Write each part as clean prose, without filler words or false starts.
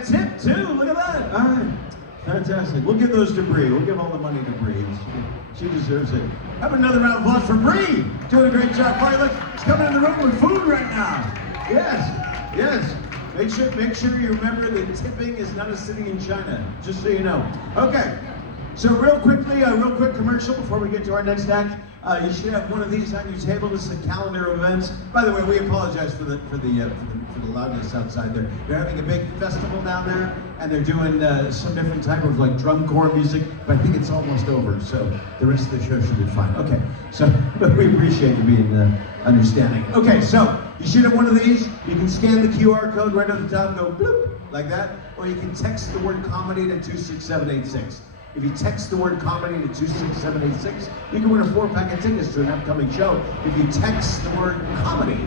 a tip too. Look at that. All right. Fantastic. We'll give those to Bree. We'll give all the money to Bree. She deserves it. Have another round of applause for Bree. Doing a great job. Party, look, she's coming in the room with food right now. Yes. Yes. Make sure you remember that tipping is not a city in China. Just so you know. Okay. So real quickly, a real quick commercial before we get to our next act. You should have one of these on your table. This is a calendar of events. By the way, we apologize for the loudness outside there. They're having a big festival down there, and they're doing some different type of like drum corps music. But I think it's almost over, so the rest of the show should be fine. Okay, so but we appreciate you being understanding. Okay, so you should have one of these. You can scan the QR code right at the top, go bloop like that, or you can text the word comedy to 26786. If you text the word comedy to 26786, you can win a 4-pack of tickets to an upcoming show. If you text the word comedy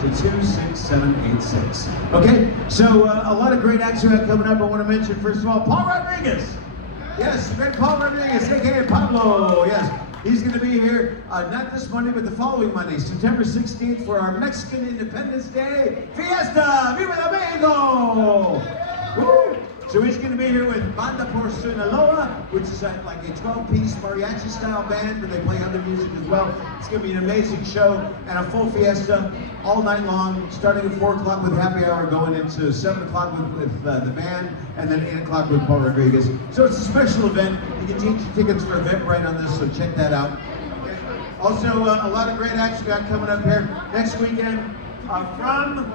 to 26786. Okay, so a lot of great acts we have coming up. I want to mention, first of all, Paul Rodriguez. Yes, great Paul Rodriguez, aka Pablo. Yes, he's going to be here not this Monday, but the following Monday, September 16th, for our Mexican Independence Day Fiesta. Viva de Mexico! Woo! So he's going to be here with Banda por Sinaloa, which is like a 12-piece mariachi-style band, but they play other music as well. It's going to be an amazing show and a full fiesta all night long, starting at 4 o'clock with happy hour, going into 7 o'clock with the band, and then 8 o'clock with Paul Rodriguez. So it's a special event. You can get your tickets for Eventbrite on this, so check that out. Okay. Also, a lot of great acts we got coming up here next weekend from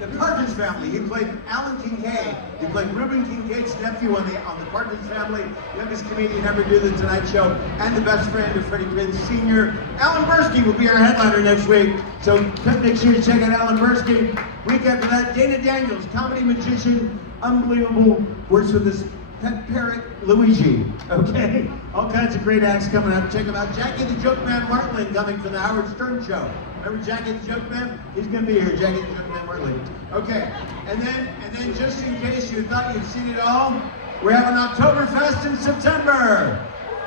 the Partridge Family. He played Alan Kincaid. He played Reuben Kincaid's nephew on the Partridge Family, youngest comedian ever to do the Tonight Show, and the best friend of Freddie Prinze Sr. Alan Bursky will be our headliner next week. So make sure you check out Alan Bursky. Week after that, Dana Daniels, comedy magician, unbelievable, works with his pet parrot, Luigi. Okay? All kinds of great acts coming up. Check them out. Jackie the Joke Man Martling coming from the Howard Stern Show. Remember Jackie the Joke Man? He's going to be here, Jackie the Joke Man Martling. Okay, and then just in case you thought you'd seen it all, we're having Oktoberfest in September.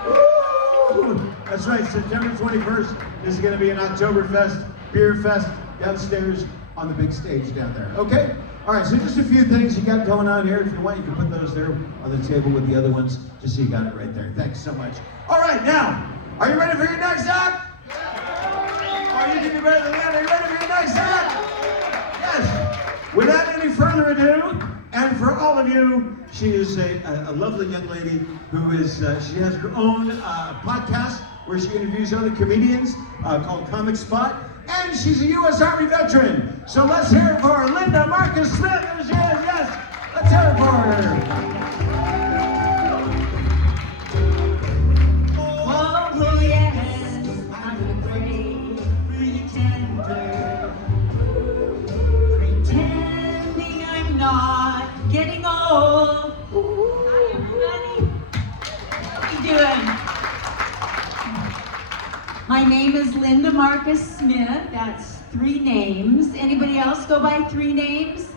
Woo! That's right, September 21st is going to be an Oktoberfest beer fest downstairs on the big stage down there. Okay? All right, so just a few things you got going on here. If you want, you can put those there on the table with the other ones, just so you got it right there. Thanks so much. All right, now, are you ready for your next act? Are you getting ready for that? Are you ready for your next act? Yes. Without any further ado, and for all of you, she is a lovely young lady who is, she has her own podcast where she interviews other comedians called Comic Spot. And she's a U.S. Army veteran. So let's hear it for Linda Marcus Smith. There she is, yes. Let's hear it for her. Oh, yes, I'm a great pretender. Pretending I'm not getting old. Hi, everybody. How you doing? My name is Linda Marcus Smith. That's 3 names. Anybody else go by 3 names?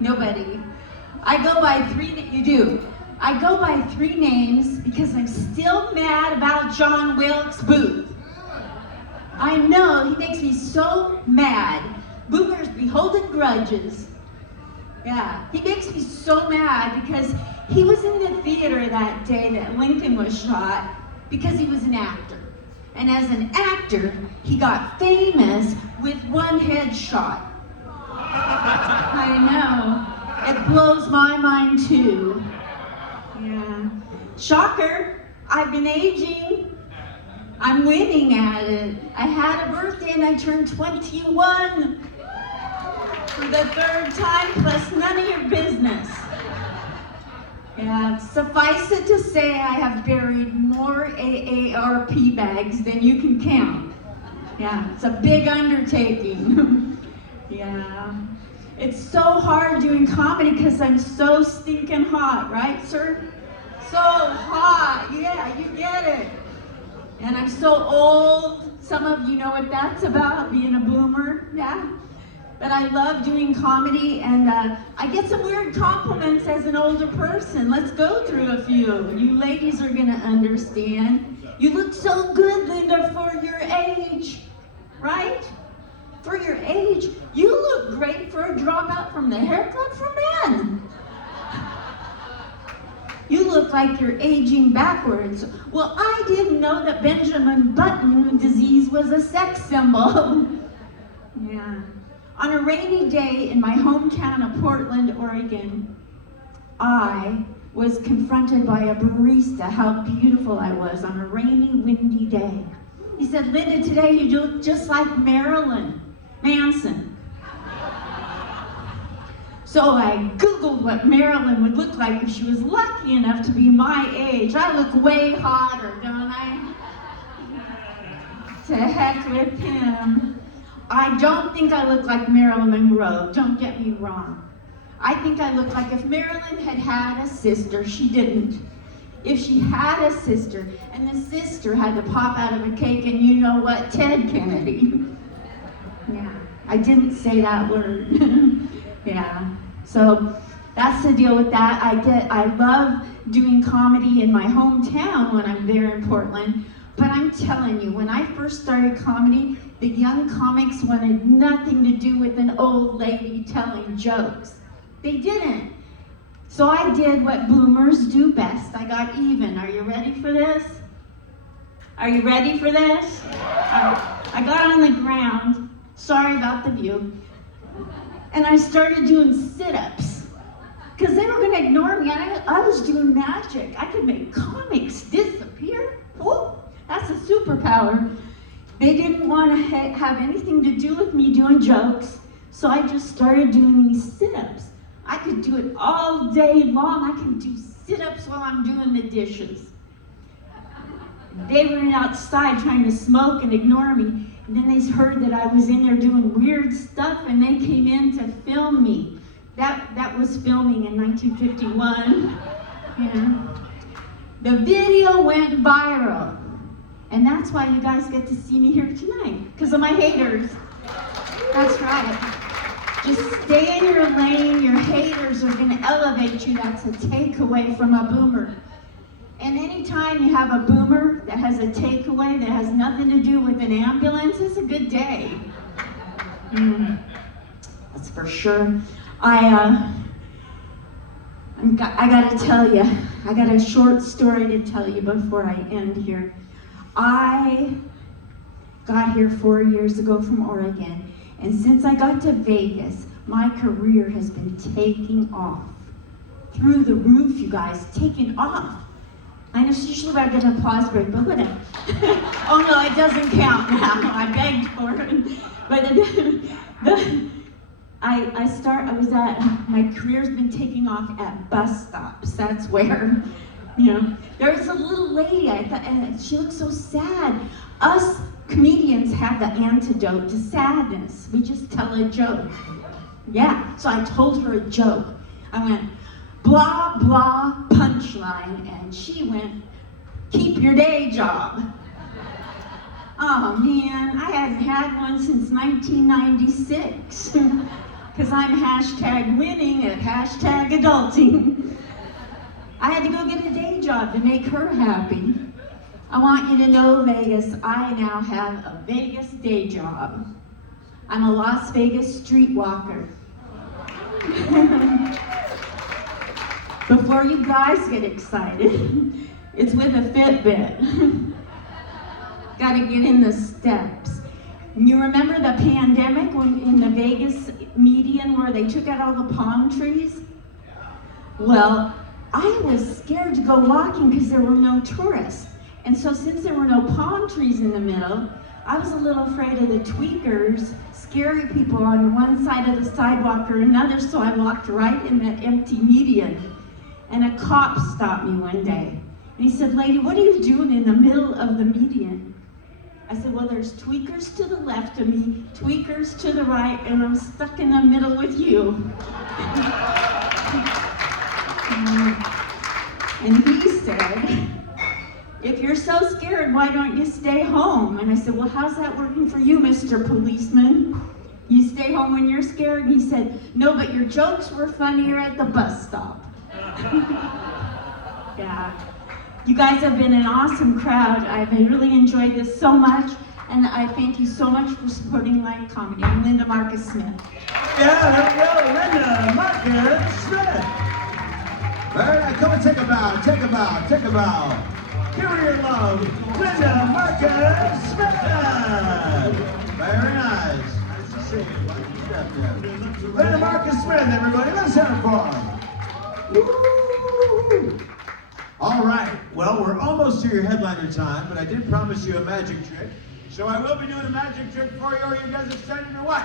Nobody. I go by 3 you do. I go by 3 names because I'm still mad about John Wilkes Booth. I know, he makes me so mad. Boomers be holding grudges. Yeah, he makes me so mad because he was in the theater that day that Lincoln was shot because he was an actor. And as an actor, he got famous with 1 headshot. I know. It blows my mind too. Yeah. Shocker, I've been aging. I'm winning at it. I had a birthday and I turned 21 for the 3rd time, plus none of your business. Yeah, suffice it to say, I have buried more AARP bags than you can count. Yeah, it's a big undertaking. Yeah. It's so hard doing comedy because I'm so stinking hot, right, sir? So hot, yeah, you get it. And I'm so old. Some of you know what that's about, being a boomer, yeah. But I love doing comedy, and I get some weird compliments as an older person. Let's go through a few. You ladies are gonna understand. You look so good, Linda, for your age, right? For your age, you look great for a dropout from the hair club for men. like you're aging backwards. Well, I didn't know that Benjamin Button disease was a sex symbol. Yeah. On a rainy day in my hometown of Portland, Oregon, I was confronted by a barista how beautiful I was on a rainy, windy day. He said, Linda, today you look just like Marilyn Manson. So I Googled what Marilyn would look like if she was lucky enough to be my age. I look way hotter, don't I? To heck with him. I don't think I look like Marilyn Monroe, don't get me wrong. I think I look like if Marilyn had had a sister. She didn't. If she had a sister, and the sister had to pop out of a cake, and you know what, Ted Kennedy. Yeah, I didn't say that word. Yeah, so that's the deal with that. I love doing comedy in my hometown when I'm there in Portland, but I'm telling you, when I first started comedy, the young comics wanted nothing to do with an old lady telling jokes. They didn't. So I did what boomers do best. I got even. Are you ready for this? Are you ready for this? I got on the ground. Sorry about the view. And I started doing sit-ups. Because they were going to ignore me. And I was doing magic. I could make comics disappear. Oh, that's a superpower. They didn't want to have anything to do with me doing jokes. So I just started doing these sit-ups. I could do it all day long. I can do sit-ups while I'm doing the dishes. They were outside trying to smoke and ignore me. And then they heard that I was in there doing weird stuff, and they came in to film me. That was filming in 1951. Yeah. The video went viral. And that's why you guys get to see me here tonight, because of my haters. That's right. Just stay in your lane. Your haters are going to elevate you. That's a takeaway from a boomer. And anytime you have a boomer that has a takeaway that has nothing to do with an ambulance, it's a good day. That's for sure. I got to tell you, I got a short story to tell you before I end here. I got here 4 years ago from Oregon. And since I got to Vegas, my career has been taking off. Through the roof, you guys, taking off. I know usually I get an applause break, but whatever. Oh no, it doesn't count now. I begged for it. But my career's been taking off at bus stops. That's where, there was a little lady, and she looked so sad. Us comedians have the antidote to sadness. We just tell a joke. Yeah, so I told her a joke. I went, blah, blah, punchline, and she went, keep your day job. Oh man, I hadn't had one since 1996. Because I'm #winning at #adulting. I had to go get a day job to make her happy. I want you to know, Vegas, I now have a Vegas day job. I'm a Las Vegas streetwalker. Before you guys get excited, it's with a Fitbit. Gotta get in the steps. You remember the pandemic when in the Vegas median where they took out all the palm trees? Well, I was scared to go walking because there were no tourists. And so since there were no palm trees in the middle, I was a little afraid of the tweakers, scary people on one side of the sidewalk or another, so I walked right in that empty median. And a cop stopped me one day. And he said, lady, what are you doing in the middle of the median? I said, well, there's tweakers to the left of me, tweakers to the right, and I'm stuck in the middle with you. And he said, if you're so scared, why don't you stay home? And I said, well, how's that working for you, Mr. Policeman? You stay home when you're scared? And he said, no, but your jokes were funnier at the bus stop. Yeah. You guys have been an awesome crowd. I've really enjoyed this so much, and I thank you so much for supporting live comedy. I'm Linda Marcus Smith. Yeah, there we go, Linda Marcus Smith. All right, come and take a bow. bow, take a bow, take a bow. Give her your love, Linda Marcus Smith. Very nice. Nice to see you. Linda Marcus Smith, everybody. Let's have a applause. Woo! All right. Well, we're almost to your headliner time, but I did promise you a magic trick. So I will be doing a magic trick for you. Are you guys excited or what?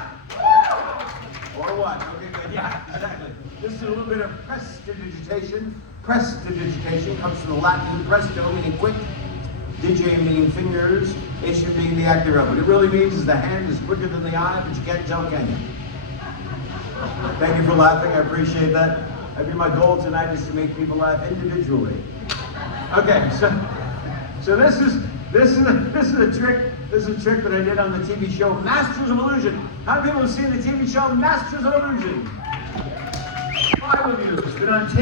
Or what? Okay, good. Yeah, exactly. This is a little bit of prestidigitation. Prestidigitation comes from the Latin presto, meaning quick, digi meaning fingers, issue being the actor of. What it really means is the hand is quicker than the eye, but you can't tell, can you? Thank you for laughing. I appreciate that. I mean, my goal tonight is to make people laugh individually. Okay, so this is a trick. This is a trick that I did on the TV show Masters of Illusion. How many people have seen the TV show Masters of Illusion? 5 of you. It's been on tape.